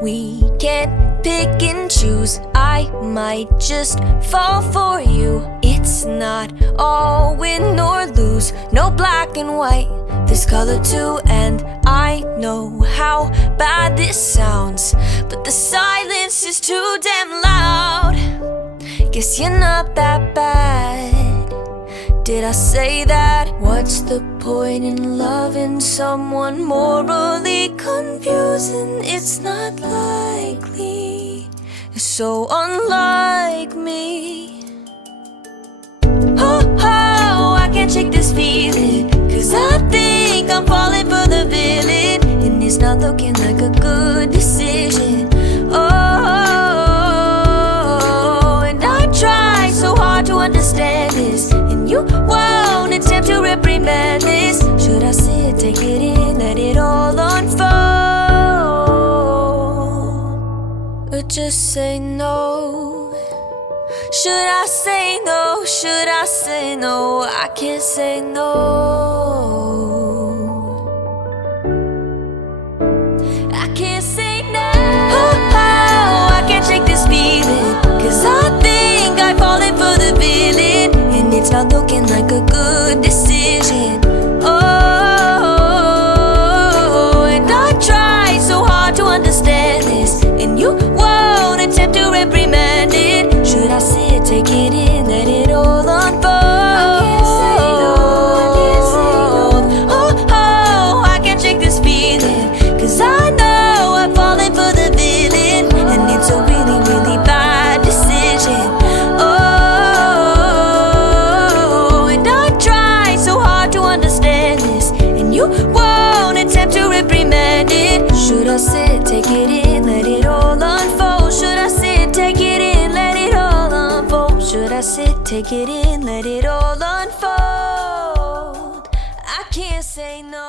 We can't pick and choose. I might just fall for you. It's not all win or lose. No black and white, there's color too. And I know how bad this sounds, but the silence is too damn loud. Guess you're not that bad. Did I say that? What's the point in loving someone morally confusing? It's not likely, it's so unlike me. Oh, oh, I can't shake this feeling, 'cause I think I'm falling for the villain, and it's not looking like a good decision. Oh, and I try so hard to understand this, and you won't attempt to reprimand this. Should I sit, take it in, let it all unfold, or just say no? Should I say no? Should I say no? I can't say no. I can't say no. Oh, oh, I can't shake this feeling, 'cause I think I've fallen for the villain, and it's not looking like a good decision. Oh, and I try so hard to understand this, and you won't attempt to reprimand it. Should I sit, take it in, let it all unfold? I can't say no, I can't say no. Oh, oh, I can't shake this feeling, 'cause I know I've fallen for the villain, and it's a really, really bad decision. Oh, and I try so hard to understand this, and you won't attempt to reprimand it. Should I sit, take it in, let it all unfold? Should I sit, take it in, let it all unfold? Should I sit, take it in, let it all unfold? I can't say no.